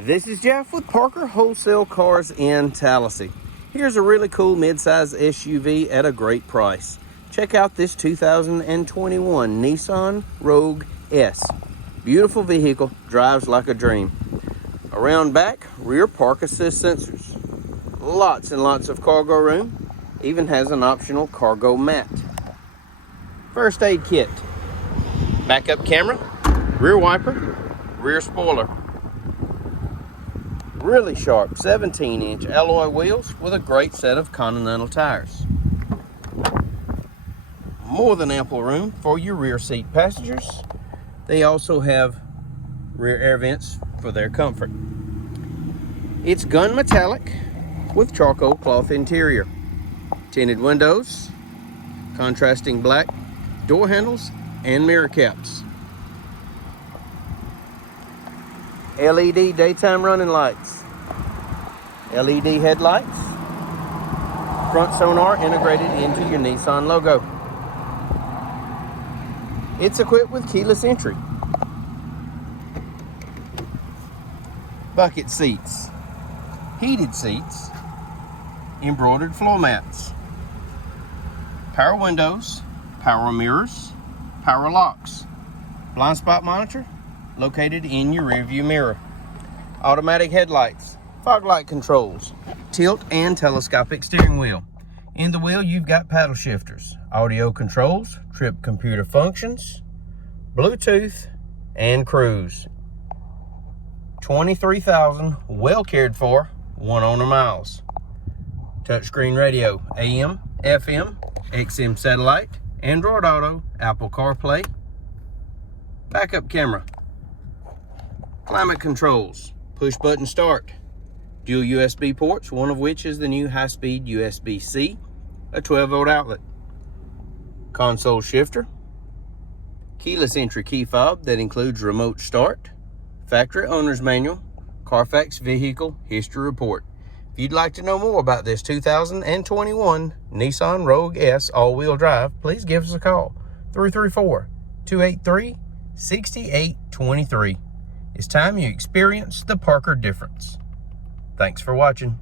This is Jeff with Parker Wholesale Cars in Tallassee. Here's a really cool mid-size SUV at a great price. Check out this 2021 Nissan Rogue S. Beautiful vehicle, drives like a dream. Around back, rear park assist sensors. Lots and lots of cargo room. Even has an optional cargo mat. First aid kit. Backup camera, rear wiper, rear spoiler. Really sharp 17-inch alloy wheels with a great set of Continental tires. More than ample room for your rear seat passengers. They also have rear air vents for their comfort. It's gun metallic with charcoal cloth interior. Tinted windows, contrasting black door handles and mirror caps. LED daytime running lights, LED headlights, front sonar integrated into your Nissan logo. It's equipped with keyless entry, bucket seats, heated seats, embroidered floor mats, power windows, power mirrors, power locks, blind spot monitor located in your rear view mirror, automatic headlights, fog light controls, tilt and telescopic steering wheel. In the wheel you've got paddle shifters, audio controls, trip computer functions, Bluetooth, and cruise. 23,000 well cared for, 1 owner miles. Touchscreen radio, AM, FM, XM satellite, Android Auto, Apple CarPlay, backup camera, climate controls, push button start, dual USB ports, one of which is the new high-speed USB-C, a 12-volt outlet, console shifter, keyless entry key fob that includes remote start, factory owner's manual, Carfax vehicle history report. If you'd like to know more about this 2021 Nissan Rogue S all-wheel drive, please give us a call, 334-283-6823. It's time you experience the Parker difference. Thanks for watching.